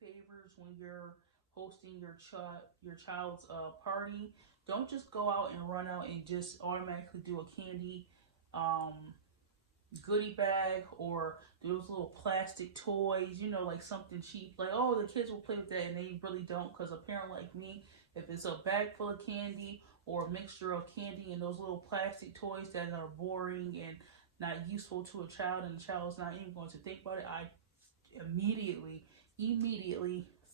favors when you're hosting your child's party. Don't just go out and run out and just automatically do a candy um, goodie bag or those little plastic toys, like something cheap, like, oh, the kids will play with that, and they really don't, because a parent like me, if it's a bag full of candy or a mixture of candy and those little plastic toys that are boring and not useful to a child, and the child is not even going to think about it, I immediately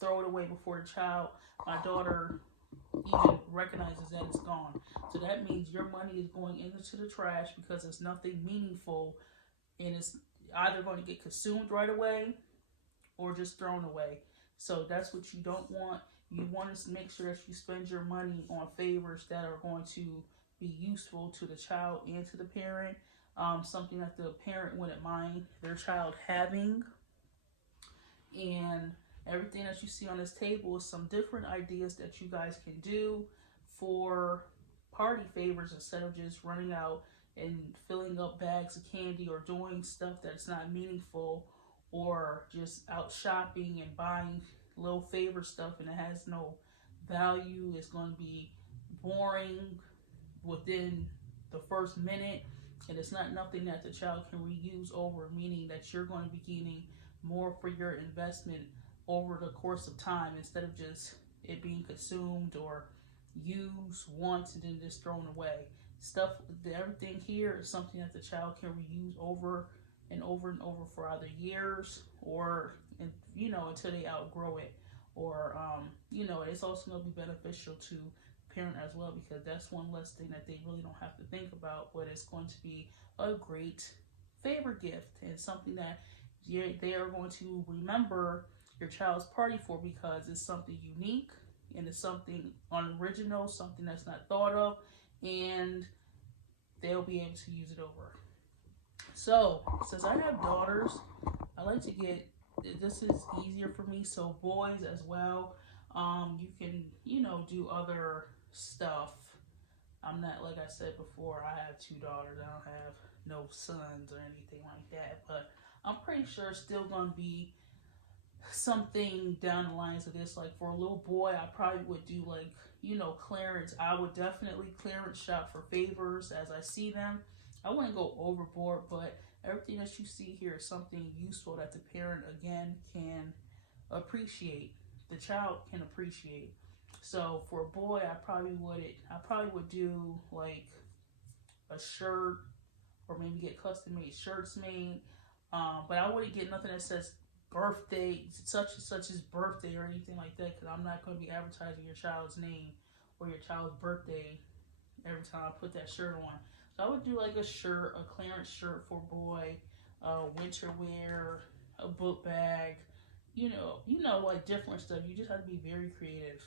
throw it away before the child, my daughter, even recognizes that it's gone. So that means your money is going into the trash because it's nothing meaningful, and it's either going to get consumed right away or just thrown away. So that's what you don't want. You want to make sure that you spend your money on favors that are going to be useful to the child and to the parent. Something that the parent wouldn't mind their child having. And everything that you see on this table is some different ideas that you guys can do for party favors instead of just running out and filling up bags of candy or doing stuff that's not meaningful, or just out shopping and buying little favor stuff and it has no value. It's going to be boring within the first minute, and it's not nothing that the child can reuse over, meaning that you're going to be gaining more for your investment over the course of time instead of just it being consumed or used once and then just thrown away. Stuff, everything here is something that the child can reuse over and over and over for either years or, until they outgrow it. Or, it's also going to be beneficial to parent as well, because that's one less thing that they really don't have to think about, but it's going to be a great favor gift and something that they are going to remember your child's party for, because it's something unique and it's something unoriginal, something that's not thought of, and they'll be able to use it over. So, since I have daughters, I like to get, this is easier for me, so boys as well. You can, do other stuff. I'm not, like I said before, I have 2 daughters. I don't have no sons or anything like that, but I'm pretty sure it's still going to be something down the lines of this. Like for a little boy, I probably would do like, clearance. I would definitely clearance shop for favors as I see them. I wouldn't go overboard, but everything that you see here is something useful that the parent, again, can appreciate. The child can appreciate. So for a boy, I probably would do like a shirt, or maybe get custom made shirts made. But I wouldn't get nothing that says birthday, such and such's birthday or anything like that, because I'm not going to be advertising your child's name or your child's birthday every time I put that shirt on. So I would do like a shirt, a clearance shirt for a boy, winter wear, a book bag, like different stuff. You just have to be very creative.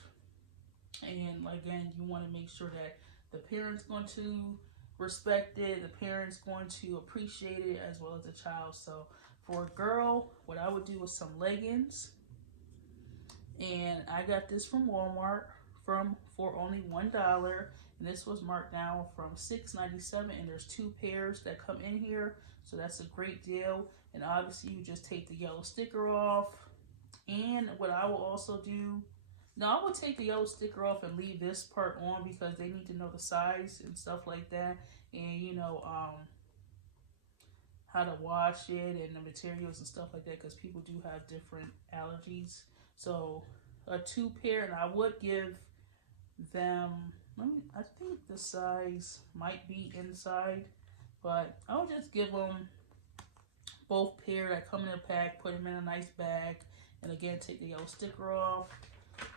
And again, you want to make sure that the parent's going to respect it, the parent's going to appreciate it, as well as the child. So for a girl, what I would do is some leggings, and I got this from Walmart for only $1, and this was marked down from $6.97, and there's 2 pairs that come in here, so that's a great deal. And obviously you just take the yellow sticker off. And what I will also do, now I will take the yellow sticker off and leave this part on, because they need to know the size and stuff like that, and how to wash it and the materials and stuff like that, because people do have different allergies. So a 2 pair, and I would give them, I think the size might be inside, but I'll just give them both pair that come in a pack, put them in a nice bag, and again, take the yellow sticker off.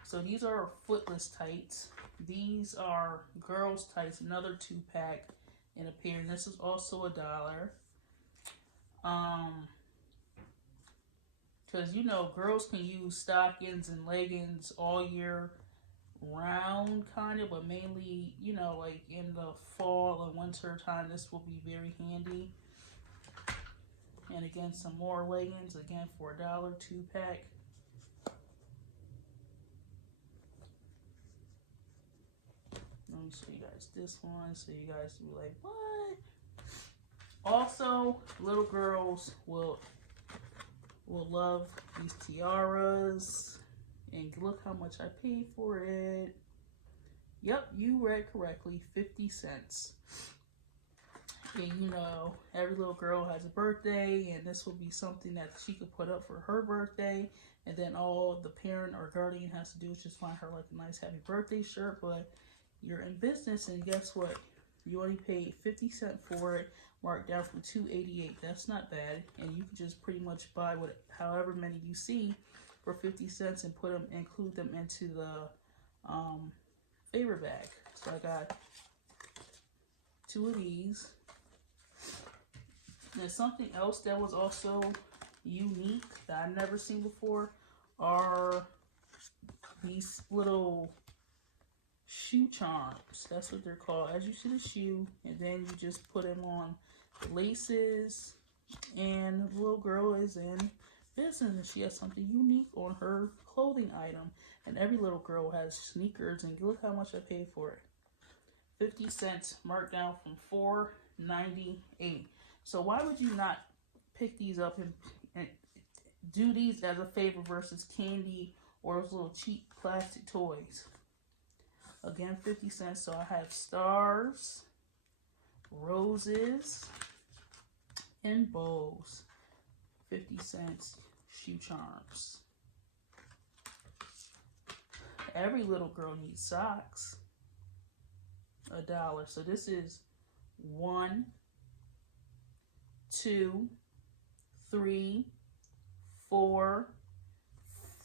So these are footless tights. These are girls tights, another 2-pack in a pair, and this is also $1. Because girls can use stockings and leggings all year round, kind of, but mainly, like in the fall and winter time, this will be very handy. And again, some more leggings, again for $1, 2-pack. Let me show you guys this one, so you guys will be like, what? Also, little girls will love these tiaras. how much I paid for it. Yep, you read correctly, 50 cents. And you know, every little girl has a birthday, and this will be something that she could put up for her birthday. And then all the parent or guardian has to do is just find her like a nice happy birthday shirt. But you're in business, and guess what? You only paid 50 cents for it, marked down from $2.88. That's not bad. And you can just pretty much buy however many you see for 50 cents and include them into the favor bag. So I got 2 of these. And something else that was also unique that I've never seen before are these little shoe charms. That's what they're called. As you see the shoe, and then you just put them on the laces, and the little girl is in business, and she has something unique on her clothing item. And every little girl has sneakers, and look how much I paid for it. 50 cents, marked down from $4.98. So why would you not pick these up and do these as a favor versus candy or those little cheap plastic toys? Again, 50 cents. So I have stars, roses, and bows. 50 cents shoe charms. Every little girl needs socks. $1. So this is 1, 2, 3, 4,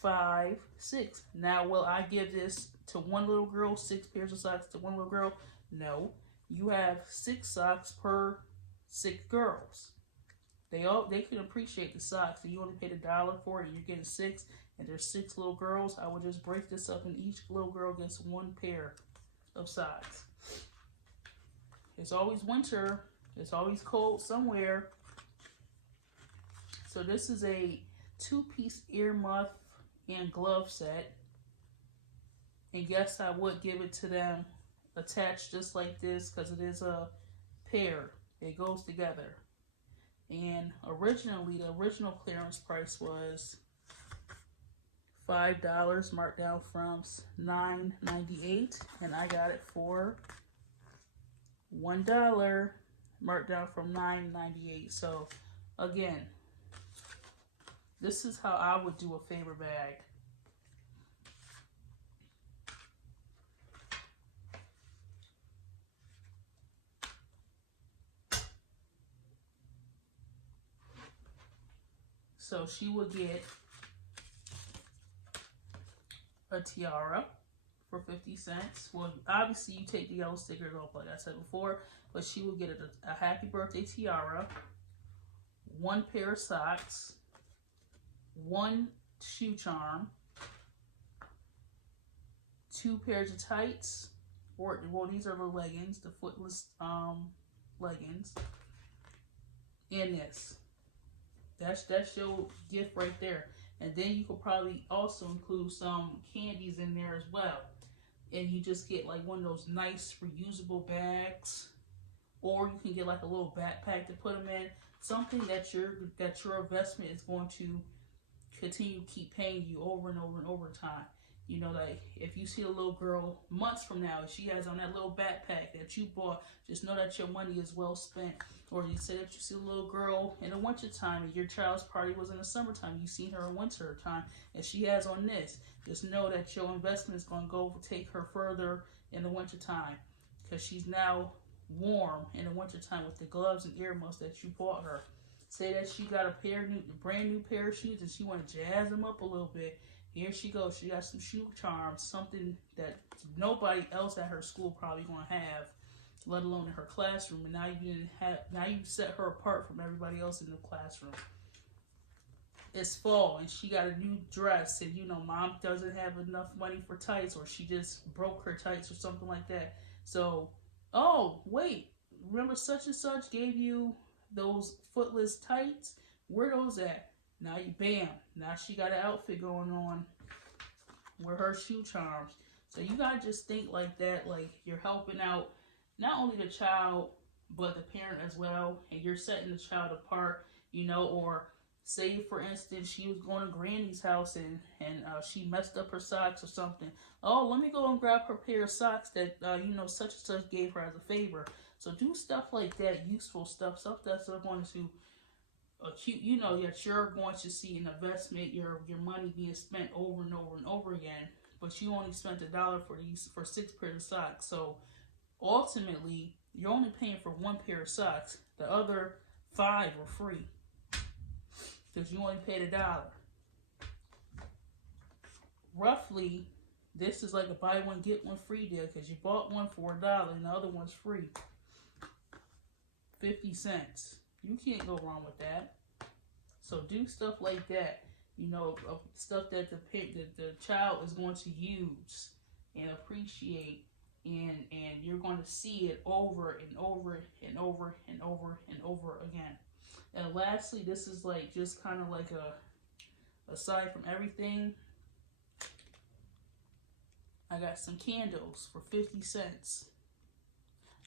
5, 6. Now, will I give this to one little girl, 6 pairs of socks to one little girl? No. You have 6 socks per 6 girls. They can appreciate the socks. So you only paid $1 for it, and you're getting 6, and there's 6 little girls. I would just break this up, and each little girl gets 1 pair of socks. It's always winter. It's always cold somewhere. So this is a 2-piece earmuff and glove set. And yes, I would give it to them attached just like this because it is a pair. It goes together. And originally, the original clearance price was $5, marked down from $9.98, and I got it for $1, marked down from $9.98. So again, this is how I would do a favor bag. So she would get a tiara for 50 cents. Well, obviously you take the yellow stickers off like I said before, but she will get a happy birthday tiara, 1 pair of socks, 1 shoe charm, 2 pairs of tights, or well, these are the leggings, the footless leggings, and this. That's your gift right there. And then you could probably also include some candies in there as well. And you just get like one of those nice reusable bags, or you can get like a little backpack to put them in. Something that your investment is going to continue to keep paying you over and over and over time. You know, like if you see a little girl months from now, if she has on that little backpack that you bought, just know that your money is well spent. Or you say that you see a little girl in the winter time and your child's party was in the summertime. You seen her in winter time and she has on this. Just know that your investment is going to go take her further in the winter time because she's now warm in the winter time with the gloves and earmuffs that you bought her. Say that she got a brand new pair of shoes and she want to jazz them up a little bit. Here she goes. She got some shoe charms, something that nobody else at her school probably going to have, let alone in her classroom. And now you set her apart from everybody else in the classroom. It's fall and she got a new dress, and you know mom doesn't have enough money for tights, or she just broke her tights or something like that. So, oh wait, remember such and such gave you those footless tights? Where those at? Now now she got an outfit going on with her shoe charms. So you gotta just think like that, like you're helping out not only the child but the parent as well, and you're setting the child apart, you know, or say for instance she was going to Granny's house and she messed up her socks or something. Oh, let me go and grab her pair of socks that you know, such and such gave her as a favor. So do stuff like that, useful stuff that's going to acute, you know, that you're going to see an investment, your money being spent over and over and over again. But you only spent $1 for 6 pairs of socks. So ultimately, you're only paying for 1 pair of socks. The other 5 are free because you only paid $1. Roughly, this is like a buy one get one free deal because you bought one for $1 and the other one's free. 50 cents. You can't go wrong with that. So do stuff like that. You know, stuff that the child is going to use and appreciate, and you're going to see it over and over and over and over and over again. And lastly, this is like just kind of like aside from everything, I got some candles for 50 cents.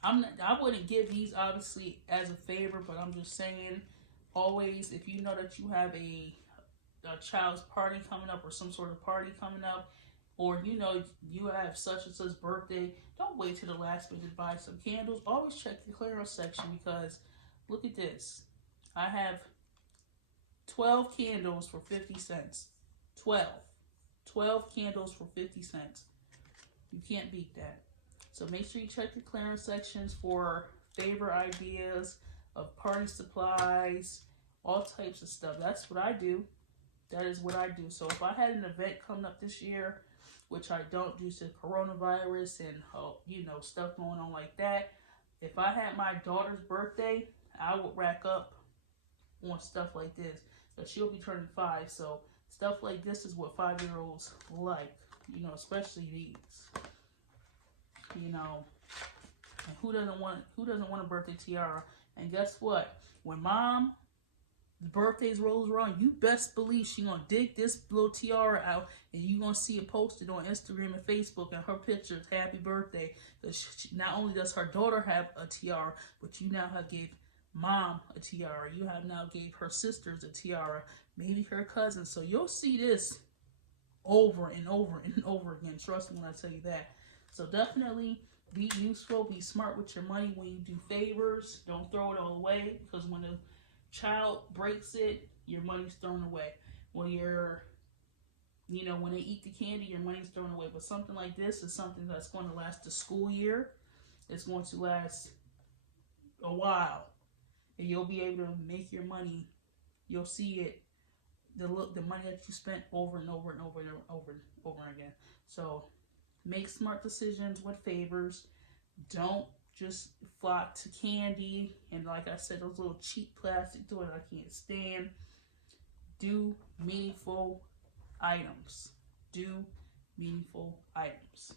I wouldn't give these obviously as a favor, but I'm just saying, always, if you know that you have a child's party coming up or some sort of party coming up, or you know you have such and such birthday, don't wait till the last minute to buy some candles. Always check the clearance section, because look at this. I have 12 candles for 50 cents. 12 candles for 50 cents. You can't beat that. So make sure you check the clearance sections for favor ideas of party supplies, all types of stuff. That's what I do. That is what I do. So if I had an event coming up this year, which I don't due to coronavirus and you know, stuff going on like that, if I had my daughter's birthday, I would rack up on stuff like this. But she'll be turning 5, so stuff like this is what 5-year-olds like. You know, especially these. You know, and who doesn't want a birthday tiara? And guess what? When mom's birthdays rolls around, you best believe she gonna dig this little tiara out, and you gonna see it posted on Instagram and Facebook, and her pictures, happy birthday. Because not only does her daughter have a tiara, but you now have gave mom a tiara. You have now gave her sisters a tiara, maybe her cousins. So you'll see this over and over and over again. Trust me when I tell you that. So definitely be useful, be smart with your money when you do favors. Don't throw it all away, because when a child breaks it, your money's thrown away. When when they eat the candy, your money's thrown away. But something like this is something that's going to last the school year. It's going to last a while, and you'll be able to make your money. You'll see it, the money that you spent over and over and over and over again. So make smart decisions with favors. Don't just flock to candy and, like I said, those little cheap plastic toys I can't stand. Do meaningful items. Do meaningful items.